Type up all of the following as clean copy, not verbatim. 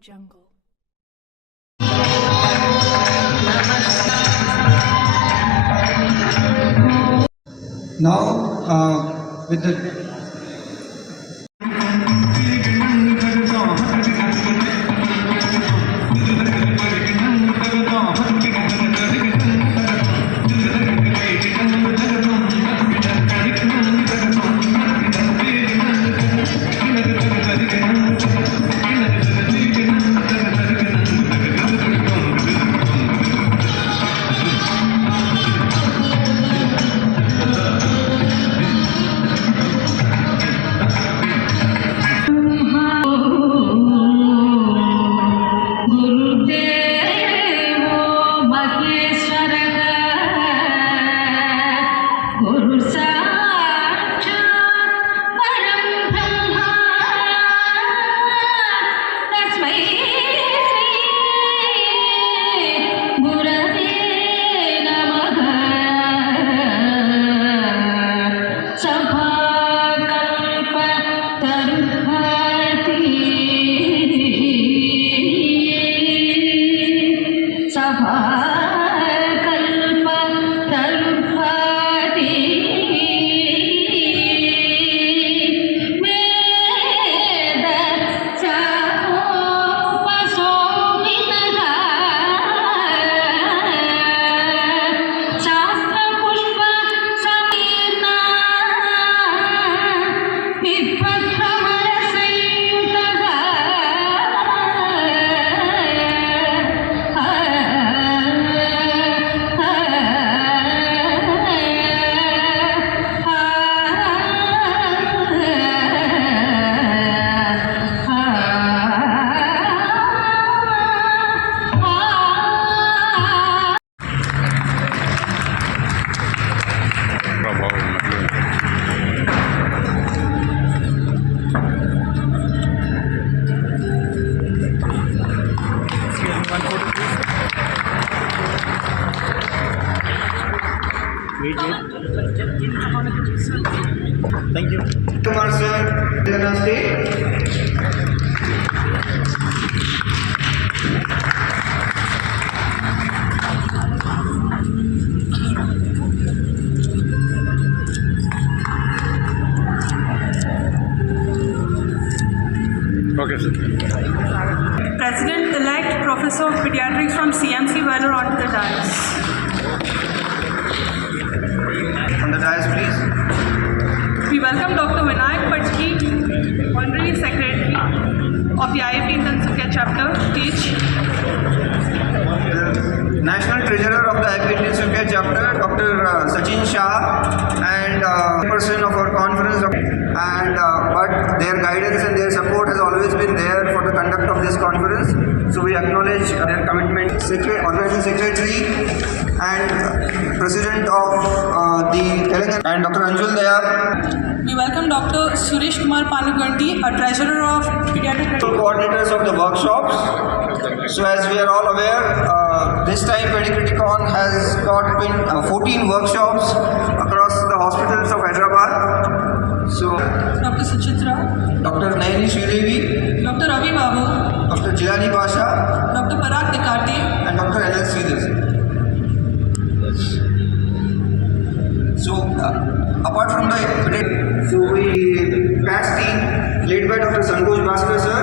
Jungle. Now, with the Thank you. Kumar sir, Telangana State. Okay, sir. President-elect Professor of Pediatrics from CMC Vellore onto the dais. On the dais, please. We welcome Dr. Vinayak Patki, Honorary Secretary of the IIP Intensive Care Chapter, teach. The National Treasurer of the IIP Intensive Care Chapter, Dr. Sachin Shah, and person of our conference, but their guidance and their support has always been there for the conduct of this conference. So we acknowledge their commitment. Organizing Secretary and President of the Telangana, and Dr. Anjul Daya. We welcome Dr. Suresh Kumar Panuganti, a Treasurer of Pediatric Coordinators of the workshops. So as we are all aware, this time pridiciton has got 14 workshops across the hospitals of Hyderabad. So Dr. Suchitra, Dr. Naini Sridevi, Dr. Ravi Babu, Dr. Jilani Pasha, Dr. Parag Dekate, and Dr. L.S. Sridhar. So apart from the we PAS team led by Dr. Santosh Bhaskar sir.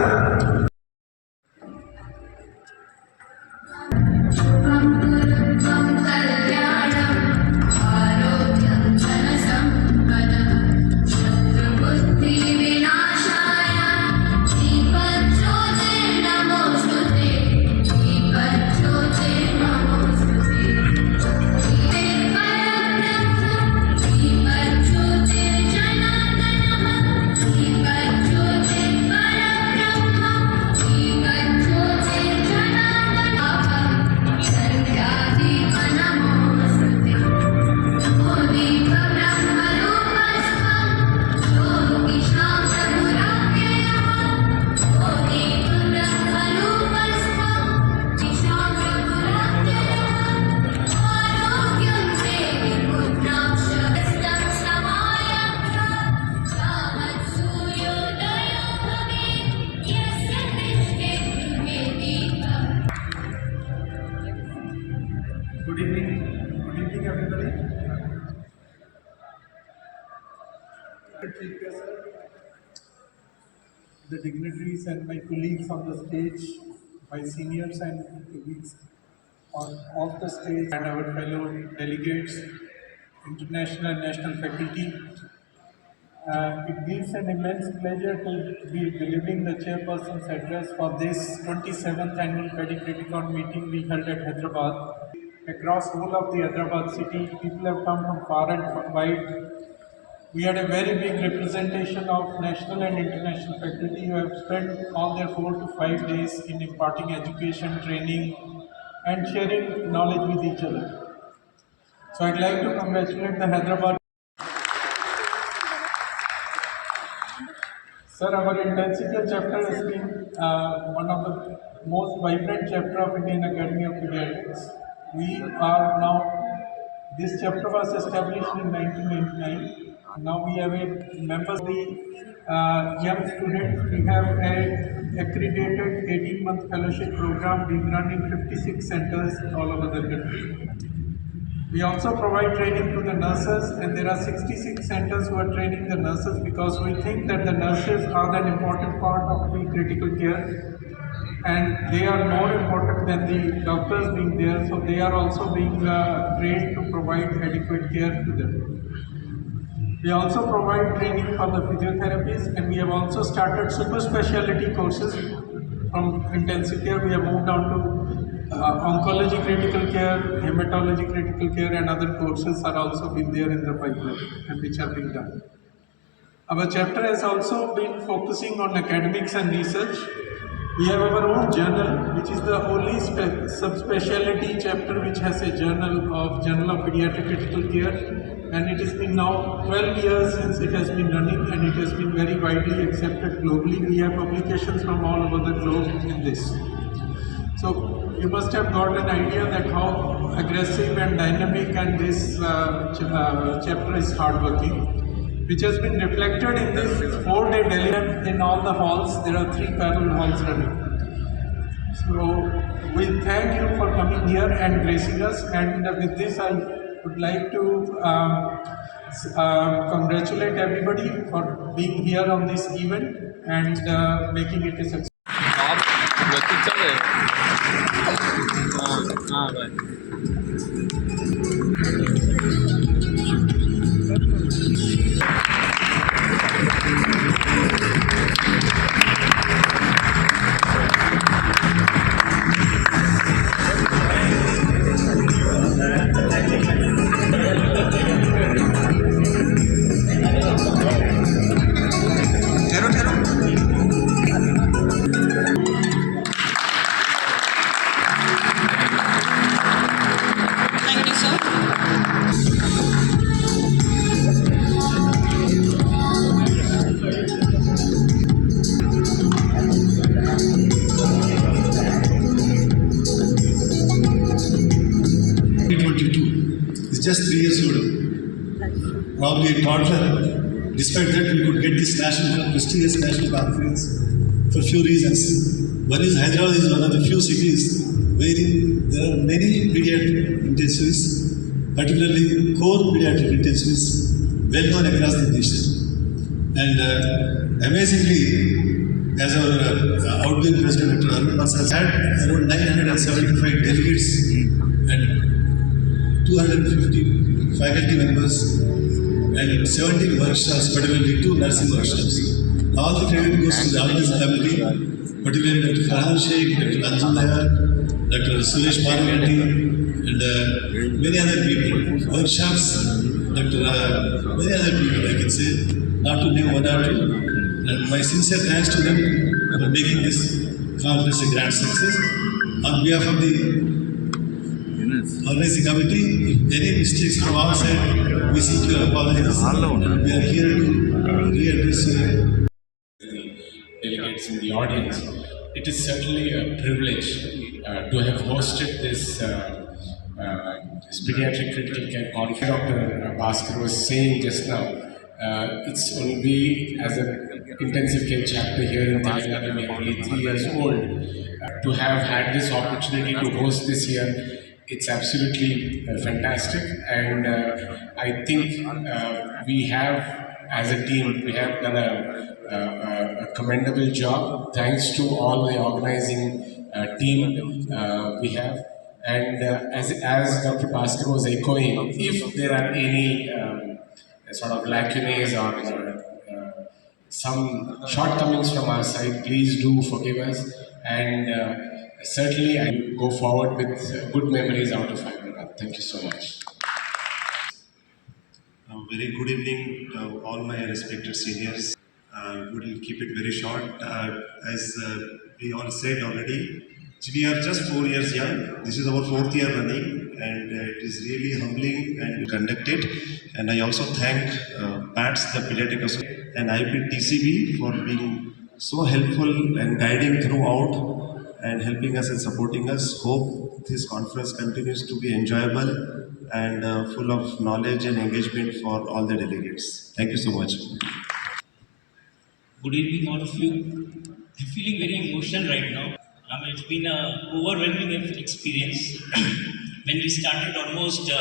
the dignitaries and my colleagues on the stage, my seniors and colleagues off the stage, and our fellow delegates, international and national faculty. It gives an immense pleasure to be delivering the chairperson's address for this 27th annual pridiciton meeting we held at Hyderabad. Across whole of the Hyderabad city, people have come from far and wide. We had a very big representation of national and international faculty who have spent all their 4 to 5 days in imparting education, training, and sharing knowledge with each other. So I'd like to congratulate the Hyderabad. Sir, our intensive chapter has been one of the most vibrant chapter of Indian Academy of Pediatrics. We are now, this chapter was established in 1999. Now we have a member of the young students. We have a accredited 18-month fellowship program being run in 56 centers all over the country. We also provide training to the nurses, and there are 66 centers who are training the nurses because we think that the nurses are an important part of the critical care, and they are more important than the doctors being there, so they are also being trained to provide adequate care to them. We also provide training for the physiotherapists, and we have also started super specialty courses. From intensive care, we have moved on to oncology critical care, hematology critical care, and other courses are also been there in the pipeline and which are being done. Our chapter has also been focusing on academics and research. We have our own journal, which is the only subspecialty chapter which has a Journal of Pediatric Critical Care, and it has been now 12 years since it has been running, and it has been very widely accepted globally. We have publications from all over the globe in this. So you must have got an idea that how aggressive and dynamic and this chapter is hardworking, which has been reflected in this 4-day delivery in all the halls. There are 3 parallel halls running. So we thank you for coming here and gracing us, and with this I would like to congratulate everybody for being here on this event and making it a success. Thank you, sir. It's just 3 years old. Probably a toddler. Despite that, we could get this prestigious national conference for a few reasons. One is Hyderabad is one of the few cities wherein there are many pediatric intensivists, particularly core pediatric intensivists, well known across the nation. And amazingly, as our outgoing president, Dr. Arvind has had around 975 delegates and 250 faculty members and 17 workshops, particularly 2 nursing workshops. All the credit goes to the Arvind family, particularly Dr. Farhan Sheikh, Dr. Anjum Nayar, Dr. Suresh Parvati, and many other people. Workshops, many other people, I can say, not to name one or two. And my sincere thanks to them for making this conference a grand success. On behalf of the organizing committee, if any mistakes from our side, we seek your apologies. And we are here to readdress you. Delegates in the audience, it is certainly a privilege to have hosted this pediatric critical care conference. Dr. Bhaskar was saying just now, it's only as an intensive care chapter here in Telangana, we are only 3 years old. To have had this opportunity to host this year it's absolutely fantastic, and I think we have, as a team, we have done a commendable job. Thanks to all the organizing team we have, and as Dr. Bhaskar was echoing, if there are any sort of lacunae or some shortcomings from our side, please do forgive us. And certainly, I will go forward with good memories out of Hyderabad. Thank you so much. Very good evening, all my respected seniors. We will keep it very short. As we all said already, we are just 4 years young. This is our 4th year running, and it is really humbling and conducted. And I also thank PATS, the Pediatric Association, and IPTCB for being so helpful and guiding throughout and helping us and supporting us. Hope this conference continues to be enjoyable and full of knowledge and engagement for all the delegates. Thank you so much. Good evening, all of you. I'm feeling very emotional right now. It's been an overwhelming experience. When we started almost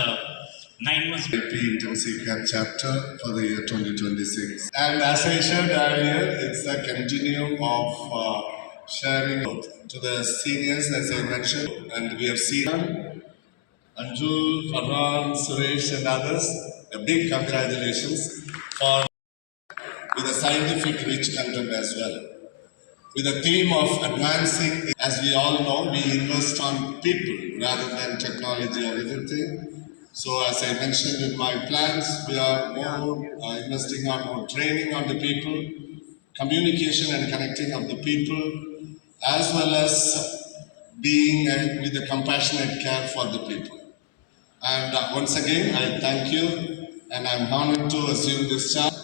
9 months IP Intensive Care Chapter for the year 2026. And as I shared earlier, it's a continuum of sharing to the seniors, as I mentioned, and we have seen Anjul, Farhan, Suresh, and others. A big congratulations for with a scientific rich content as well. With the theme of advancing, as we all know, we invest on people rather than technology or anything. So as I mentioned in my plans, we are more investing on more training on the people, communication and connecting of the people, as well as being with a compassionate care for the people. And once again, I thank you, and I'm honored to assume this charge.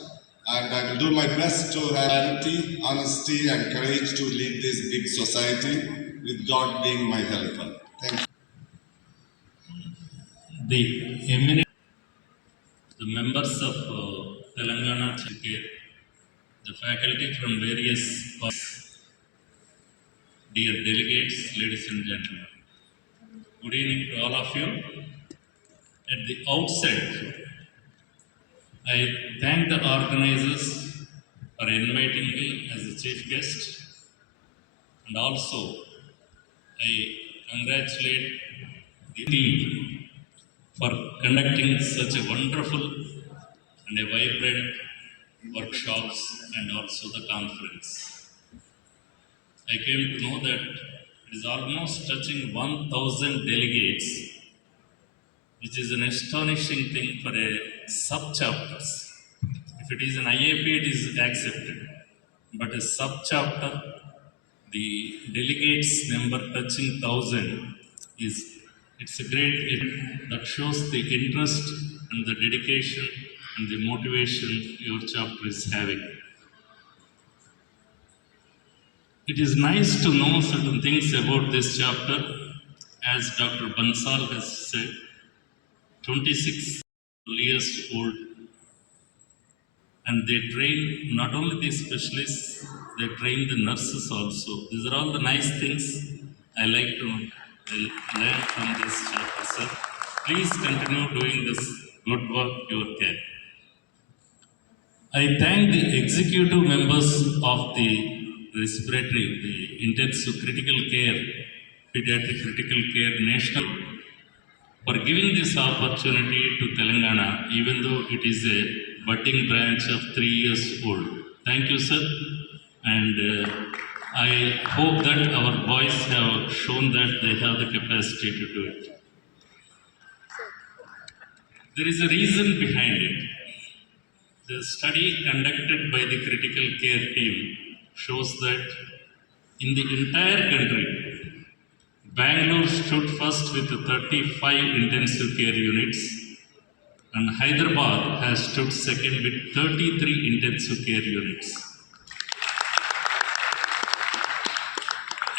And I will do my best to have clarity, honesty, and courage to lead this big society, with God being my helper. Thank you. the eminent, the members of Telangana Chikir, the faculty from various parts, dear delegates, ladies and gentlemen. Good evening to all of you. At the outset, I thank the organizers for inviting me as a chief guest, and also I congratulate the team for conducting such a wonderful and a vibrant workshops and also the conference. I came to know that it is almost touching 1,000 delegates, which is an astonishing thing for a sub-chapters. If it is an IAP, it is accepted. But a sub-chapter, the delegates number touching 1,000 it's a great event that shows the interest and the dedication and the motivation your chapter is having. It is nice to know certain things about this chapter. As Dr. Bansal has said, 26 years old, and they train not only the specialists, they train the nurses also. These are all the nice things I like to learn from this chapter, sir. Please continue doing this good work you can. I thank the executive members of the respiratory, the intensive critical care, pediatric critical care national, for giving this opportunity to Telangana, even though it is a budding branch of 3 years old. Thank you, sir. And I hope that our boys have shown that they have the capacity to do it. There is a reason behind it. The study conducted by the critical care team shows that in the entire country, Bangalore stood first with 35 intensive care units, and Hyderabad has stood second with 33 intensive care units.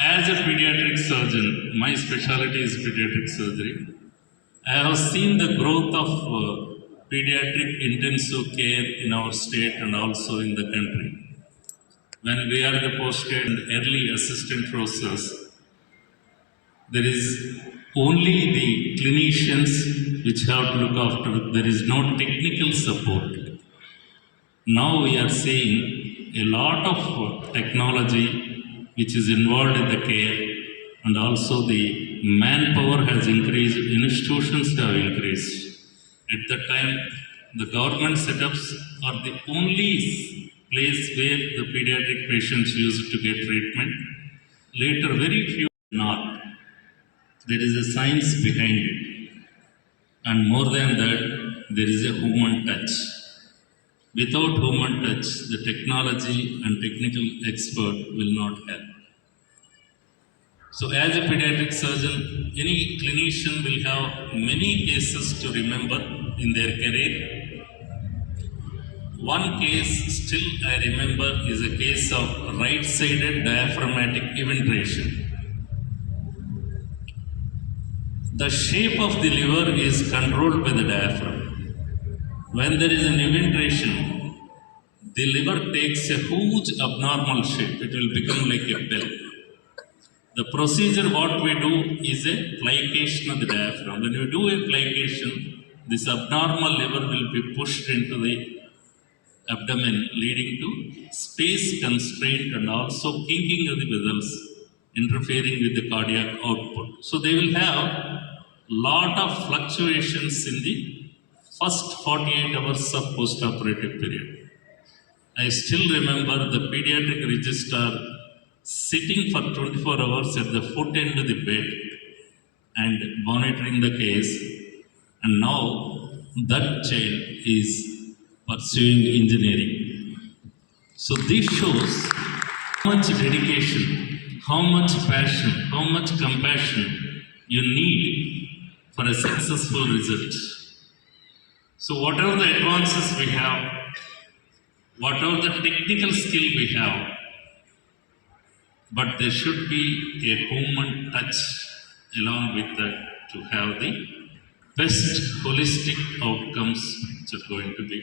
As a pediatric surgeon, my specialty is pediatric surgery. I have seen the growth of pediatric intensive care in our state and also in the country. When we are the posted early assistant professors, there is only the clinicians which have to look after, there is no technical support. Now we are seeing a lot of technology which is involved in the care, and also the manpower has increased, institutions have increased. At that time, the government setups are the only place where the pediatric patients used to get treatment. Later, very few not. There is a science behind it. And more than that, there is a human touch. Without human touch, the technology and technical expert will not help. So as a pediatric surgeon, any clinician will have many cases to remember in their career. One case still I remember is a case of right-sided diaphragmatic eventration. The shape of the liver is controlled by the diaphragm. When there is an eventration, the liver takes a huge abnormal shape. It will become like a bell. The procedure what we do is a plication of the diaphragm. When you do a plication, this abnormal liver will be pushed into the abdomen, leading to space constraint and also kinking of the vessels, interfering with the cardiac output. So they will have lot of fluctuations in the first 48 hours of post-operative period. I still remember the pediatric registrar sitting for 24 hours at the foot end of the bed and monitoring the case, and now that child is pursuing engineering. So this shows how much dedication, how much passion, how much compassion you need for a successful result. So whatever the advances we have, whatever the technical skill we have, but there should be a human touch along with that to have the best holistic outcomes which are going to be